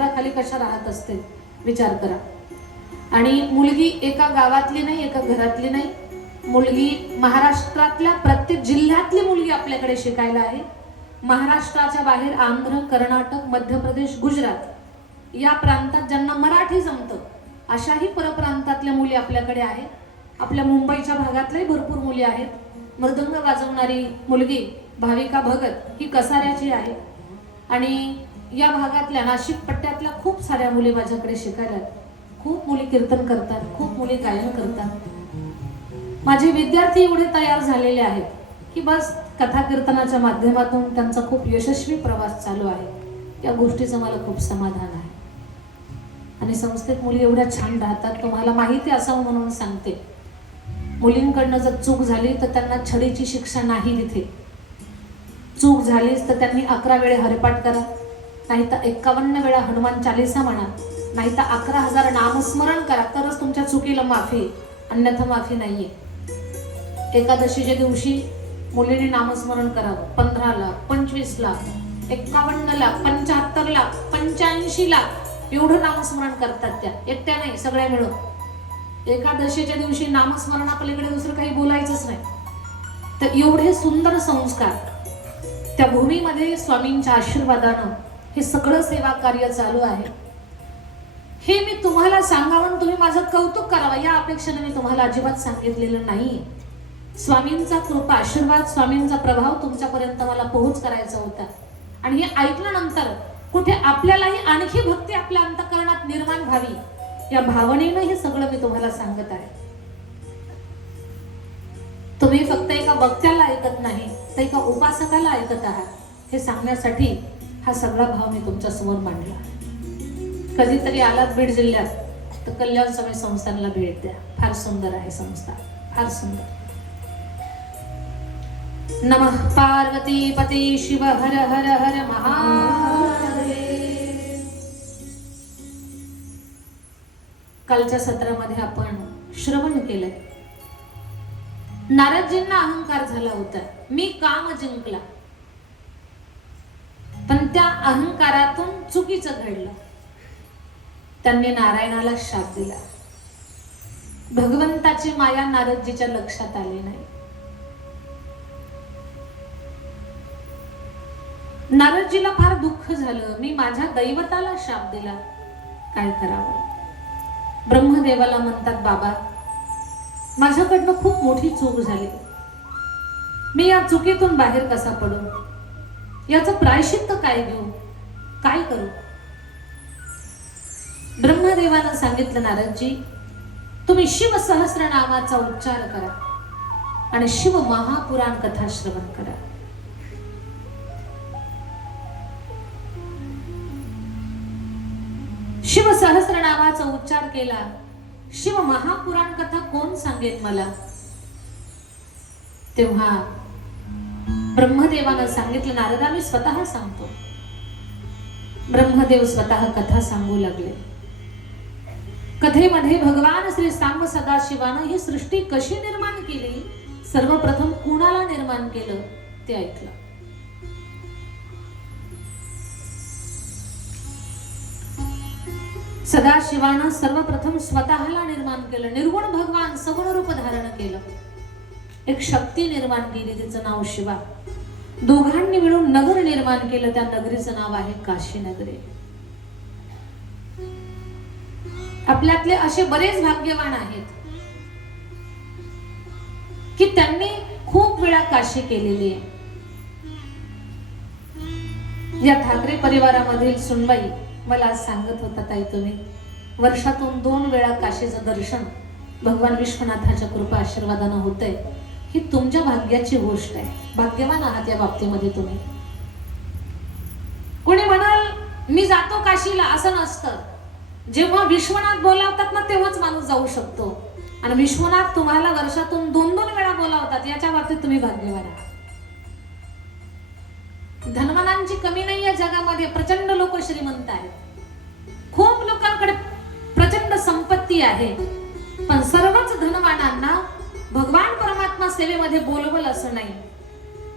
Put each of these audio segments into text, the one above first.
छत्राखाली कशा राहत असतील विचार करा. आणि मुलगी एका गावातली नाही, एका घरातली नाही, मुलगी महाराष्ट्रातल्या प्रत्येक जिल्ह्यातली मुलगी आपल्याकडे शिकायला आहे. महाराष्ट्राच्या बाहेर आंध्र, कर्नाटक, मध्य प्रदेश, गुजरात या प्रांतात ज्यांना मराठी जमतं अशाही परप्रांतातल्या मुली आपल्याकडे आहेत. आपल्या मुंबईच्या भागातल्याही भरपूर मुली आहेत. मृदंग वाजवणारी मुलगी भाविका भगत ही कसाऱ्याची आहे. आणि या भागातल्या नाशिक पट्ट्यातल्या खूप साऱ्या मुली माझ्याकडे शिकायला आहेत. खूप मुली कीर्तन करतात, खूप मुली गायन करतात. माझे विद्यार्थी एवढे तयार झालेले आहेत की बस कथा कीर्तनाच्या माध्यमातून त्यांचा खूप यशस्वी प्रवास चालू आहे. या गोष्टीचं मला खूप समाधान आहे. आणि संस्थेत मुली एवढ्या छान राहतात, तुम्हाला माहिती असावं म्हणून सांगते. मुलींकडनं जर चूक झाली तर त्यांना छडीची शिक्षा नाही. तिथे चूक झालीच तर त्यांनी 11 वेळा हरिपाठ करा, नाही तर 51 वेळा हनुमान चालीसा म्हणा, नाही तर 11,000 नामस्मरण करा, तरच तुमच्या चुकीला माफी, अन्यथा माफी नाहीये. एकादशीच्या दिवशी मुलींनी नामस्मरण करावं. 15 लाख, 25 लाख, 51 लाख, 75 लाख, 85 लाख एवढं नामस्मरण करतात त्या, एकट्या नाही, सगळ्या मिळून. एकादशीच्या दिवशी नामस्मरणापलीकडे दुसरं काही बोलायचंच नाही. तर एवढे सुंदर संस्कार त्या भूमीमध्ये स्वामींच्या आशीर्वादानं हे सगळं सेवा कार्य चालू आहे. हे मी तुम्हाला सांगावं, तुम्ही माझं कौतुक करावं या अपेक्षेने मी तुम्हाला अजिबात सांगितलेलं नाही. स्वामींचा कृपा आशीर्वाद, स्वामींचा प्रभाव तुमच्यापर्यंत मला पोहोच करायचा होता. आणि हे ऐकल्यानंतर कुठे आपल्यालाही आणखी भक्ती आपल्या अंतःकरणात निर्माण व्हावी या भावनेनं हे सगळं मी तुम्हाला सांगत आहे. तुम्ही फक्त एका वक्त्याला ऐकत नाही तर एका उपासकाला ऐकत आहात हे सांगण्यासाठी हा सगळा भाव मी तुमच्या समोर मांडला. कधीतरी आलात बीड जिल्ह्यात तर कल्याण स्वामी संस्थानला भेट द्या. फार सुंदर आहे संस्था, फार सुंदर. नमः पार्वती पती शिव हर हर हर महादेव. कालच्या सत्रामध्ये आपण श्रवण केलंय. नारदजींना अहंकार झाला होता, मी काम जिंकला, पण त्या अहंकारातून चुकीचं घडलं. त्यांनी नारायणाला शाप दिला. भगवंताची माया नारदजीच्या लक्षात आली नाही. नारदजीला फार दुःख झालं, मी माझ्या दैवताला शाप दिला, काय करावं. ब्रह्मदेवाला म्हणतात, बाबा माझ्याकडनं खूप मोठी चूक झाली, मी या चुकीतून बाहेर कसा पडू, याचं प्रायश्चित्त काय घेऊ, काय करू. ब्रह्मदेवानं सांगितलं, नारदजी तुम्ही शिव सहस्रनामाचा उच्चार करा आणि शिव महापुराण कथा श्रवण करा. शिव सहस्रनामाचा उच्चार केला. शिव महापुराण कथा कोण सांगेल मला. तेव्हा ब्रह्मदेवानं सांगितलं, नारदा मी स्वतः सांगतो. ब्रह्मदेव स्वतः कथा सांगू लागले. कथेमध्ये भगवान श्री सांब सदाशिवानं ही सृष्टी कशी निर्माण केली, सर्वप्रथम कुणाला निर्माण केलं ते ऐकलं. सदाशिवानं सर्वप्रथम स्वतःला निर्माण केलं. निर्गुण भगवान सगुण रूप धारण केलं. एक शक्ती निर्माण केली, तिचं नाव शिवा. दोघांनी मिळून नगर निर्माण केलं, त्या नगरीचं नाव आहे काशी नगरी. आपल्यातले असे बरेच भाग्यवान आहेत की त्यांनी खूप वेळा काशी केलेली आहे. या ठाकरे परिवारामधील सुनबाई मला सांगत होता, ताई तुम्ही वर्षातून 2 वेळा काशीचं दर्शन भगवान विश्वनाथाच्या कृपा आशीर्वादानं होतंय, ही तुमच्या भाग्याची गोष्ट आहे. भाग्यवान आहात या बाबतीमध्ये तुम्ही. कोणी म्हणाल मी जातो काशीला, असं नसतं. जेव्हा विश्वनाथ बोलावतात ना तेव्हाच माणूस जाऊ शकतो. आणि विश्वनाथ तुम्हाला वर्षातून 2-2 वेळा बोलावतात, याच्या बाबतीत तुम्ही भाग्यवान आहात. धनवानांची कमी नाही या जगामध्ये. प्रचंड लोक श्रीमंत आहेत, खूप लोकांकडे प्रचंड संपत्ती आहे, पण सर्वच धनवानांना भगवान परमात्मा सेवेमध्ये बोलवल असं नाही.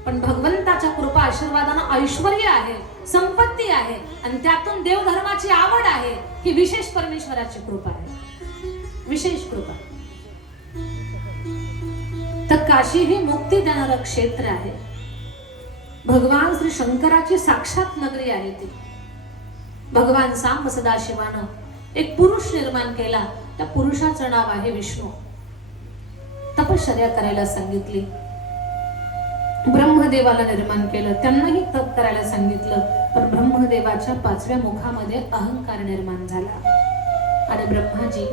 पण भगवंताच्या कृपा आशीर्वादानं ऐश्वर्य आहे, संपत्ती आहे आणि त्यातून देवधर्माची आवड आहे, ही विशेष परमेश्वराची कृपा आहे, विशेष कृपा. तर काशी ही मुक्ती देणारं क्षेत्र आहे. भगवान श्री शंकराची साक्षात नगरी आहे ती. भगवान सांब सदाशिवानं एक पुरुष निर्माण केला, त्या पुरुषाचं नाव आहे विष्णू. तपश्चर्या करायला सांगितली. ब्रह्मदेवाला निर्माण केलं, त्यांनाही तप करायला सांगितलं. पण ब्रह्मदेवाच्या 5व्या मुखामध्ये अहंकार निर्माण झाला आणि ब्रह्माजी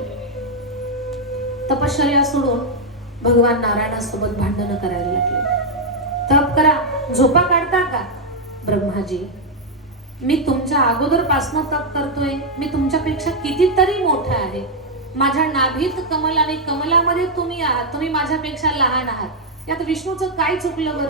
तपश्चर्या सोडून भगवान नारायणासोबत भांडणं करायला लागले. तप करा, झोपा काढता का? ब्रह्माजी, मी तुमच्या अगोदरपासून तप करतोय, मी तुमच्यापेक्षा कितीतरी मोठा आहे. माझ्या नाभीत कमल आणि कमलामध्ये तुम्ही आहात, तुम्ही माझ्यापेक्षा लहान आहात. यात विष्णूचं काय चुकलं बरं?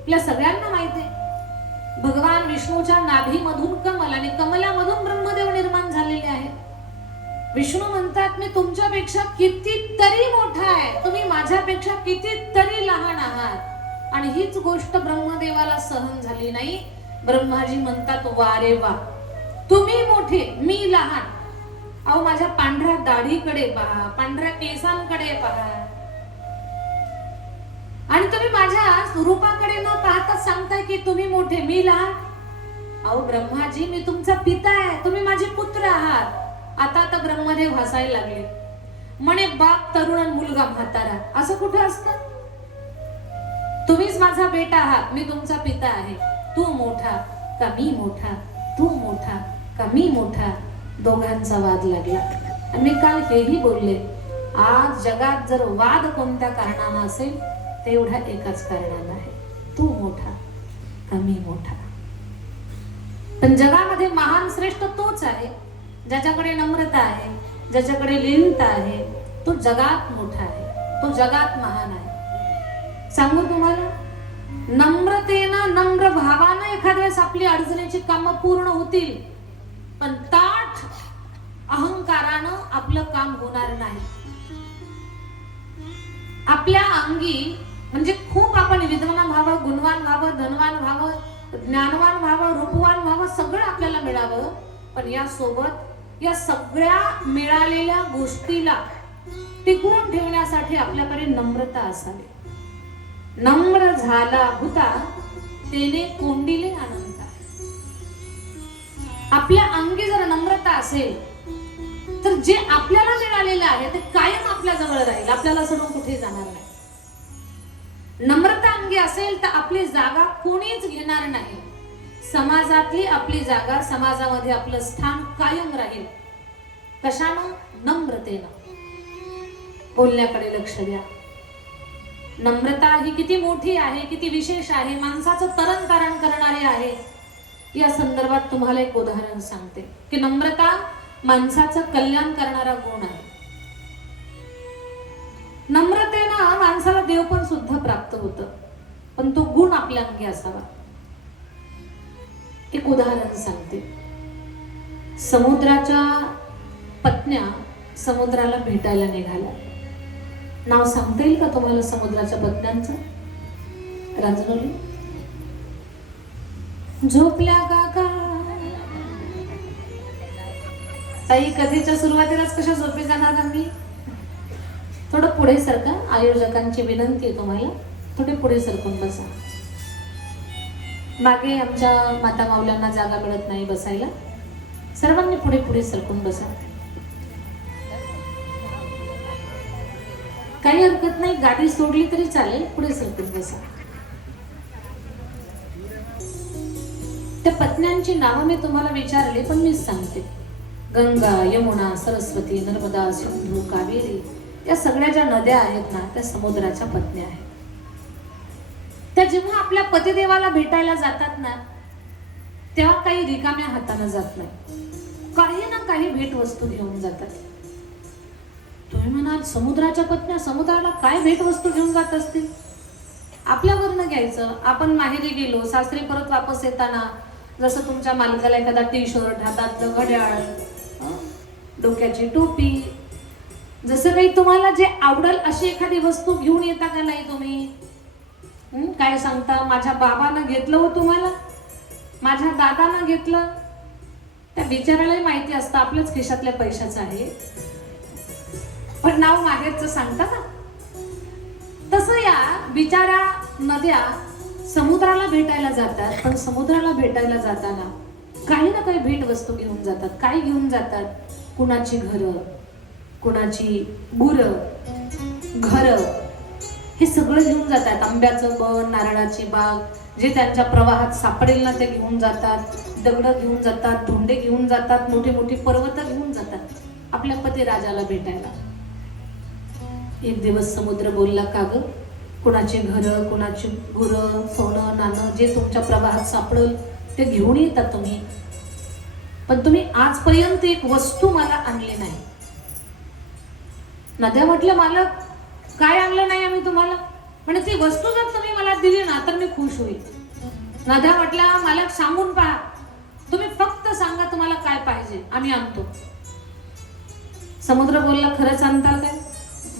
आपल्या सगळ्यांना माहिती आहे, भगवान विष्णूच्या नाभीमधून कमल आणि कमलामधून ब्रह्मदेव निर्माण झालेले आहेत. विष्णू म्हणतात, मी तुमच्यापेक्षा कितीतरी मोठा आहे, तुम्ही माझ्यापेक्षा कितीतरी लहान आहात. आणि हीच गोष्ट ब्रह्मदेवाला सहन झाली नाही. ब्रह्माजी म्हणतात, वा रे वा, तुम्ही मोठे, मी लहान. अहो, माझ्या पांढऱ्या दाढीकडे पहा, पांढऱ्या केसांकडे पहा, आणि तुम्ही माझ्या रूपाकडे न पाहता सांगताय की तुम्ही मोठे, मी लहान. अहो ब्रह्माजी, मी तुमचा पिता आहे, तुम्ही माझे पुत्र आहात. आता तर ब्रह्मदेव हसायला लागले. म्हणे, बाप तरुण आणि मुलगा म्हातारा, असं कुठं असतं? तुम्हीच माझा बेटा आहात, मी तुमचा पिता आहे. तू मोठा का मी मोठा, तू मोठा का मी मोठा, दोघांचा वाद लागला. आणि मी काल हेही बोलले, आज जगात जर वाद कोणत्या कारणानं असेल, तेवढा एकाच कारणानं आहे, तू मोठा का मी मोठा. पण जगामध्ये महान श्रेष्ठ तोच आहे ज्याच्याकडे नम्रता आहे, ज्याच्याकडे लीनता आहे. तो जगात मोठा आहे, तो जगात महान आहे. सांगू तुम्हाला, नम्रतेनं, नम्र भावानं एखाद्या वेळेस आपली अडचणीची कामं पूर्ण होतील, पण ताठ अहंकारानं आपलं काम होणार नाही. आपल्या अंगी म्हणजे खूप आपण विद्वान व्हावं, गुणवान व्हावं, धनवान व्हावं, ज्ञानवान व्हावं, रूपवान व्हावं, सगळं आपल्याला मिळावं. पण या सोबत या सगळ्या मिळालेल्या गोष्टीला टिकवून ठेवण्यासाठी आपल्याकडे नम्रता असावी. नम्र झाला हुता तेने कोंडिले अनंता. आपल्या अंगी जर नम्रता असेल तर जे आपल्याला मिळालेलं आहे ते कायम आपल्या जवळ राहील, आपल्याला सोडून कुठे जाणार नाही. नम्रता अंगी असेल तर आपली जागा कोणीच घेणार नाही. समाजातली आपली जागा, समाजामध्ये आपलं स्थान कायम राहील. कशानं? नम्रतेनं. बोलण्याकडे लक्ष द्या. नम्रता ही किती मोठी आहे, किती विशेष आहे, माणसाचं तरण तारण करणारी आहे. या संदर्भात तुम्हाला एक उदाहरण सांगते की नम्रता माणसाचं कल्याण करणारा गुण आहे. नम्रतेनं माणसाला देव पण सुद्धा प्राप्त होतं, पण तो गुण आपल्या अंगी असावा. एक उदाहरण सांगते. समुद्राच्या पत्न्या समुद्राला भेटायला निघाल्या. नाव सांगता येईल का तुम्हाला समुद्राच्या पत्न्यांचं? रांजणोली. झोपल्या का ताई? कधीच्या सुरुवातीलाच कशा झोपी जाणार आम्ही? थोडं पुढे सरका. आयोजकांची विनंती आहे तुम्हाला, थोडे पुढे सरकून बसा. मागे आमच्या माता माऊल्यांना जागा मिळत नाही बसायला. सर्वांनी पुढे पुढे सरकून बसा. काही हरकत नाही, गाडी सोडली तरी चालेल, पुढे सरकून बसा. त्या पत्न्यांची नावं मी तुम्हाला विचारले, पण मीच सांगते. गंगा, यमुना, सरस्वती, नर्मदा, सिंधू, कावेरी, या सगळ्या ज्या नद्या आहेत ना, त्या समुद्राच्या पत्न्या आहेत. त्या जेव्हा आपल्या पतिदेवाला भेटायला जातात ना, तेव्हा काही रिकाम्या हाताने जात नाही, काही ना काही भेटवस्तू घेऊन जातात. तुम्ही म्हणाल समुद्राच्या पत्न्या समुद्राला काय भेटवस्तू घेऊन जात असतील? आपल्यावरनं घ्यायचं. आपण माहेरी गेलो, सासरी परत वापस येताना जसं तुमच्या मालकाला एखादा टी शर्ट, हातातलं घड्याळ, डोक्याची टोपी, जसं काही तुम्हाला जे आवडेल अशी एखादी वस्तू घेऊन येता का नाही तुम्ही? काय सांगता? माझ्या बाबानं घेतलं हो तुम्हाला, माझ्या दादानं घेतलं, त्या बिचारालाही माहिती असतं आपल्याच खिशातल्या पैशाचं आहे, पण नाव माहेरचं सांगता ना. तसं या बिचारा नद्या समुद्राला भेटायला जातात, पण समुद्राला भेटायला जाताना काही ना काही भेट वस्तू घेऊन जातात. काय घेऊन जातात? कुणाची घरं, कुणाची गुरं, घरं, हे सगळं घेऊन जातात. आंब्याचं बन, नारळाची बाग, जे त्यांच्या प्रवाहात सापडेल ना ते घेऊन जातात. दगडं घेऊन जातात, धोंडे घेऊन जातात, मोठी मोठी पर्वत घेऊन जातात आपल्या पतिराजाला भेटायला. एक दिवस समुद्र बोलला, का ग, कुणाची घरं, कुणाची गुरं, सोनं नाणं, जे तुमच्या प्रवाहात सापडेल ते घेऊन येतात तुम्ही, पण तुम्ही आजपर्यंत एक वस्तू मला आणली नाही. नद्या म्हटलं, मालक काय आणलं नाही आम्ही तुम्हाला? म्हणजे ती वस्तू जर तुम्ही मला दिली ना तर मी खुश होईल. नद्या म्हटल्या, मालक सांगून पहा, तुम्ही फक्त सांगा तुम्हाला काय पाहिजे, आम्ही आणतो. समुद्र बोलला, खरंच आणताल काय?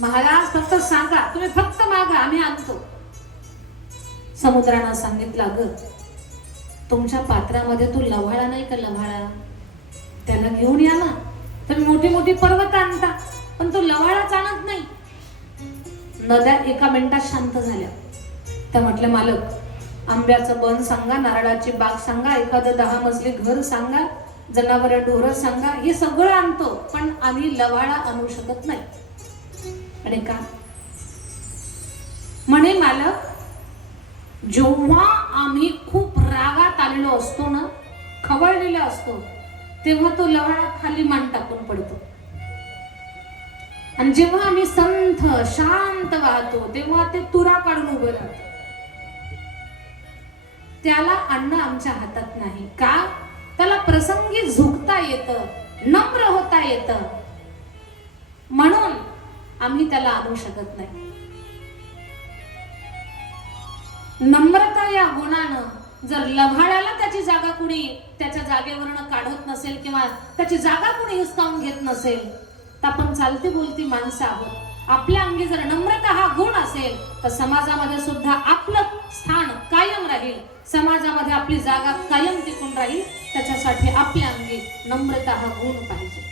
महाराज फक्त सांगा, तुम्ही फक्त मागा, आम्ही आणतो. समुद्रानं सांगितलं, ग तुमच्या पात्रामध्ये तो लव्हाळा नाही का, लव्हाळा, त्याला घेऊन या ना. तुम्ही मोठी मोठी पर्वत आणता, पण तो लव्हाळाच आणत नाही. नद्या एका मिनिटात शांत झाल्या. त्या म्हटल्या, मालक आंब्याचं बन सांगा, नारळाची बाग सांगा, एखादं 10 मजली घर सांगा, जनावरं ढोरं सांगा, हे सगळं आणतो, पण आम्ही लव्हाळा आणू शकत नाही. आणि का? म्हणे, मालक जेव्हा आम्ही खूप रागात आलेलो असतो ना, खवळलेलो असतो, तेव्हा तो लव्हाळा खाली मान टाकून पडतो, आणि जेव्हा आम्ही संथ शांत वाहतो तेव्हा ते तुरा काढून उभं राहतं. त्याला अन्न आमच्या हातात नाही. का? त्याला प्रसंगी झुकता येतं, नम्र होता येतं, म्हणून आम्ही त्याला आणू शकत नाही. नम्रता या गुणानं जर लव्हाळ्याला त्याची जागा कुणी त्याच्या जागेवरनं काढत नसेल किंवा त्याची जागा कुणी हिसकावून घेत नसेल तर आपण चालती बोलती माणसं आहोत. आपल्या अंगी जर नम्रता हा गुण असेल तर समाजामध्ये सुद्धा आपलं स्थान कायम राहील, समाजामध्ये आपली जागा कायम टिकून राहील. त्याच्यासाठी आपल्या अंगी नम्रता हा गुण पाहिजे.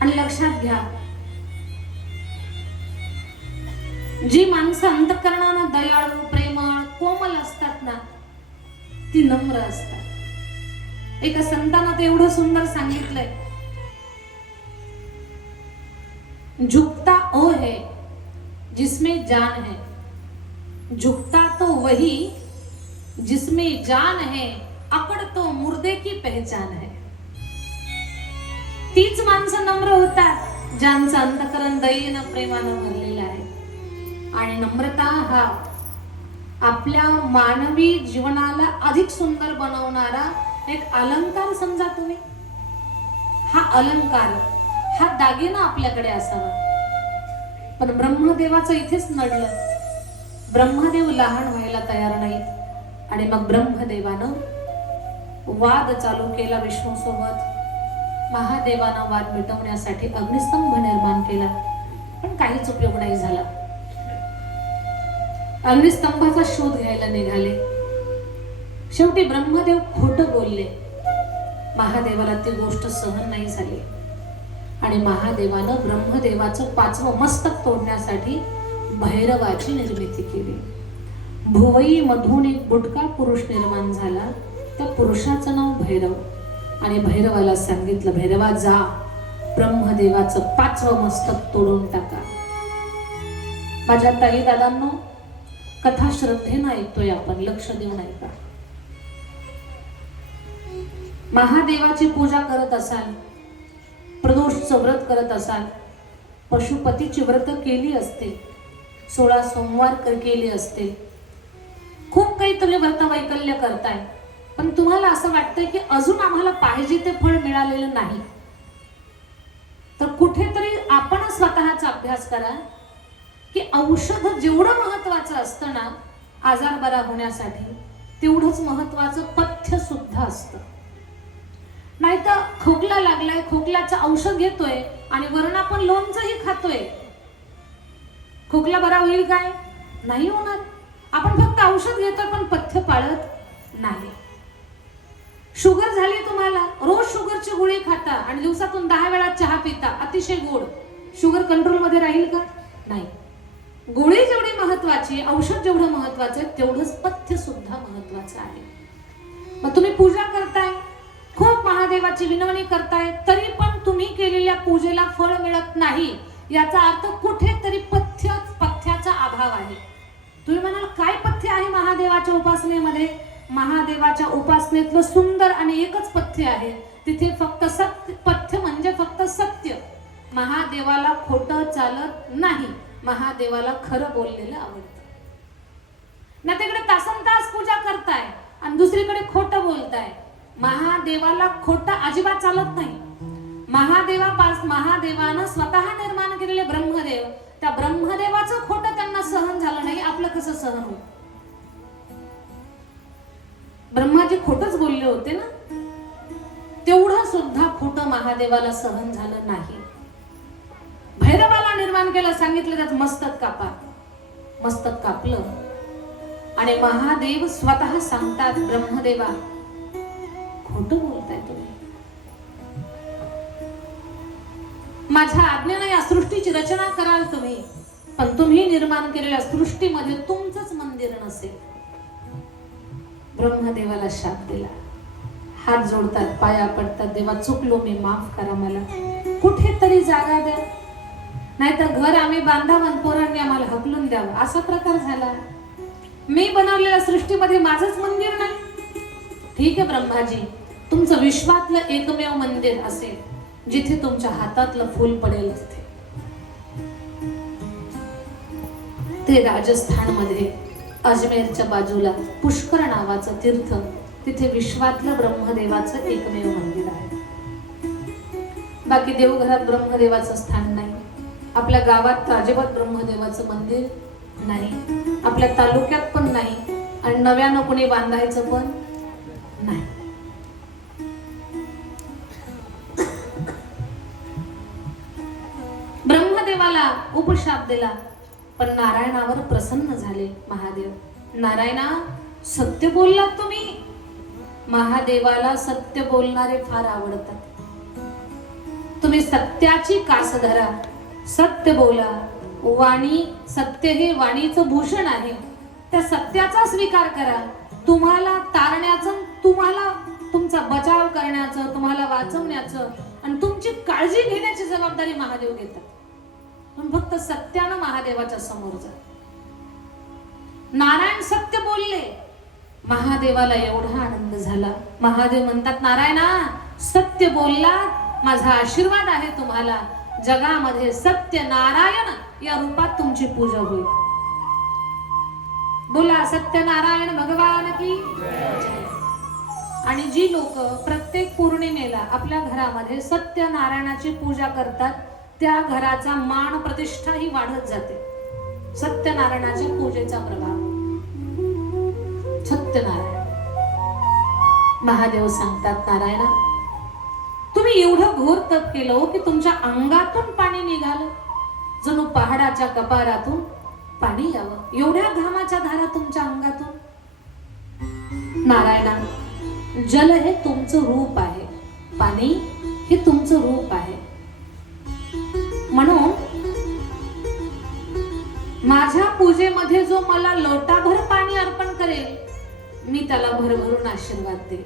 आणि लक्षात घ्या, जी माणसं अंतःकरणानं दयाळू, प्रेमळ, कोमल असतात ना, ती नम्र असतात. एका संतानं ते एवढं सुंदर सांगितलंय, झुकता ओ है जिसमें जान है, झुकता तो वही जिसमें जान है, अकड़ तो मुर्दे की पहचान है. तीच माणसं नम्र होतात ज्यांचं अंतःकरण दयेनं, प्रेमानं भरलेलं आहे. आणि नम्रता हा आपल्या मानवी जीवनाला अधिक सुंदर बनवणारा एक अलंकार समजा तुम्ही. हा अलंकार, हा दागिना आपल्याकडे असावा. पण ब्रह्मदेवाचं इथेच नडलं. ब्रह्मदेव लहान व्हायला तयार नाहीत आणि मग ब्रह्मदेवानं वाद चालू केला विष्णूसोबत. महादेवानं वाद मिटवण्यासाठी अग्निस्तंभ निर्माण केला, पण काहीच उपयोग नाही झाला. अग्निस्तंभाचा शोध घ्यायला निघाले. शेवटी ब्रह्मदेव खोटं बोलले. महादेवाला ती गोष्ट सहन नाही झाली आणि महादेवानं ब्रह्मदेवाचं 5वं मस्तक तोडण्यासाठी भैरवाची निर्मिती केली. भुवई मधून एक बुटका पुरुष निर्माण झाला. त्या पुरुषाचं नाव भैरव. आणि भैरवाला सांगितलं, भैरवा जा, ब्रह्मदेवाचं 5वं मस्तक तोडून टाका. माझ्या ताई दादांनो, कथा श्रद्धेनं ऐकतोय आपण, लक्ष देऊन ऐका. महादेवाची पूजा करत असाल, प्रदोषचं व्रत करत असाल, पशुपतीची व्रत केली असते, 16 सोमवार केले असते, खूप काही तुम्ही व्रत वैकल्य करताय, पण तुम्हाला असं वाटतंय की अजून आम्हाला पाहिजे ते फळ मिळालेलं नाही, तर कुठेतरी आपण स्वतःचा अभ्यास करा की औषध जेवढं महत्वाचं असतं ना आजार बरा होण्यासाठी, तेवढंच महत्वाचं पथ्य सुद्धा असतं. नाहीतर खोकला लागलाय, खोकल्याचं औषध घेतोय आणि वरून आपण लोणचंही खातोय, खोकला बरा होईल काय? नाही होणार. आपण फक्त औषध घेतोय पण पथ्य पाळत नाही. शुगर झाली तुम्हाला, रोज शुगरची गोळी खाता आणि दिवसातून 10 वेळा चहा पिता, अतिशय गोड, शुगर कंट्रोल मध्ये राहील का? नाही. गोळी जेवढी महत्वाची, औषध जेवढं महत्वाचं आहे, तेवढंच पथ्य सुद्धा महत्वाचं आहे. मग तुम्ही पूजा करताय, खूप महादेवाची विनवणी करताय, तरी पण तुम्ही केलेल्या पूजेला फळ मिळत नाही, याचा अर्थ कुठेतरी पथ्याचा अभाव आहे. तुम्ही म्हणाल काय पथ्य आहे महादेवाच्या उपासनेमध्ये? महादेवाच्या उपासनेतलं सुंदर आणि एकच पथ्य आहे. तिथे फक्त सत्य, पथ्य म्हणजे फक्त सत्य. महादेवाला खोटं चालत नाही, महादेवाला खरं बोललेलं आवडतं. ना तिकडे तासन तास पूजा करताय आणि दुसरीकडे खोटं बोलताय. महादेवाला खोटं अजिबात चालत नाही. महादेवानं स्वतः निर्माण केलेले ब्रह्मदेव, त्या ब्रह्मदेवाचं खोटं त्यांना सहन झालं नाही, आपलं कसं सहन होईल? ब्रह्माजी खोटच बोलले होते ना, तेवढं सुद्धा खोटं महादेवाला सहन झालं नाही. भैरवाला निर्माण केलं, सांगितलं त्याच मस्तक कापा, मस्तक कापलं आणि महादेव स्वतः सांगतात, ब्रह्मदेवा खोटं बोलताय तुम्ही, माझ्या आज्ञेने या सृष्टीची रचना कराल तुम्ही, पण तुम्ही निर्माण केलेल्या सृष्टीमध्ये तुमचंच मंदिर नसेल. ब्रह्मदेवाला शाप दिला, हात जोडतात, पाया पडतात, देवा चुकलो मी, माफ करा मला, कुठेतरी जागा द्या, नाहीतर घर आम्ही बांधावं, पोरांनी आम्हाला हकलून द्यावं, असा प्रकार झाला. मी बनवलेल्या सृष्टीमध्ये माझंच मंदिर नाही. ठीक आहे ब्रह्माजी, तुमचं विश्वातलं एकमेव मंदिर असेल जिथे तुमच्या हातातलं फूल पडेल तिथे. ते राजस्थान मध्ये अजमेरच्या बाजूला पुष्कर नावाचं तीर्थ, तिथे विश्वातलं ब्रह्मदेवाचं एकमेव मंदिर आहे. बाकी देवघरात ब्रह्मदेवाचं स्थान नाही, आपल्या गावात अजिबात ब्रह्मदेवाचं मंदिर नाही, आपल्या तालुक्यात पण नाही आणि नव्यानं कोणी बांधायचं पण नाही. ब्रह्मदेवाला उपशाप दिला, पण नारायणावर प्रसन्न झाले महादेव. नारायणा, सत्य बोललात तुम्ही. महादेवाला सत्य बोलणारे फार आवडतात. तुम्ही सत्याची कास धरा, सत्य बोला. वाणी, सत्य हे वाणीचं भूषण आहे, त्या सत्याचा स्वीकार करा. तुम्हाला तारण्याचं, तुम्हाला तुमचा बचाव करण्याचं, तुम्हाला वाचवण्याचं आणि तुमची काळजी घेण्याची जबाबदारी महादेव घेतात. पण फक्त सत्यानं महादेवाच्या समोर जा. नारायण सत्य बोलले, महादेवाला एवढा आनंद झाला. महादेव म्हणतात, नारायणा सत्य बोलला, माझा आशीर्वाद आहे तुम्हाला. जगामध्ये सत्य नारायण या रूपात तुमची पूजा होईल. बोला सत्यनारायण भगवान की. आणि जी लोक प्रत्येक पौर्णिमेला आपल्या घरामध्ये सत्यनारायणाची पूजा करतात, त्या घराचा मान प्रतिष्ठा ही वाढत जाते. सत्यनारायणाच्या पूजेचा प्रभाव. सत्यनारायण महादेव सांगतात, नारायणा तुम्ही एवढं घोर तप केलं की तुमच्या अंगातून पाणी निघालं, जणू पहाडाच्या कपारातून पाणी यावं. एवढ्या घामाच्या धारा तुमच्या अंगातून. नारायणा, जल हे तुमचं रूप आहे, पाणी हे तुमचं रूप आहे. म्हणून माझ्या पूजेमध्ये जो मला लोटाभर पाणी अर्पण करेल, मी त्याला भरभरून आशीर्वाद देईल.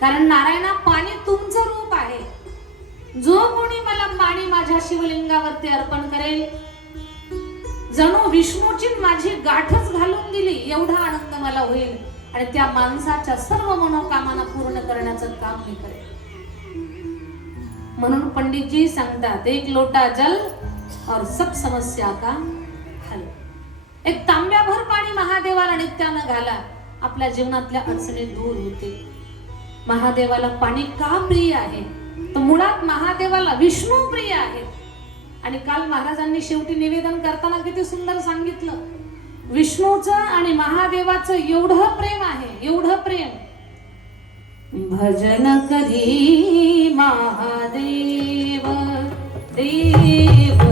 कारण नारायणा, पाणी तुमचं रूप आहे. जो कोणी मला पाणी माझ्या शिवलिंगावरती अर्पण करेल, जणू विष्णूची माझी गाठच घालून दिली एवढा आनंद मला होईल आणि त्या माणसाच्या सर्व मनोकामना पूर्ण करण्याचं काम मी करेल. म्हणून पंडितजी सांगतात, एक लोटा जल और सब समस्या का हल. एक तांब्याभर पाणी महादेवाला नित्यानं घाला, आपल्या जीवनातल्या अडचणी दूर होते. महादेवाला पाणी का प्रिय आहे? तर मुळात महादेवाला विष्णू प्रिय आहे. आणि काल महाराजांनी शेवटी निवेदन करताना किती सुंदर सांगितलं, विष्णूचं आणि महादेवाचं एवढं प्रेम आहे, एवढं प्रेम. भजन कधी महादेव देव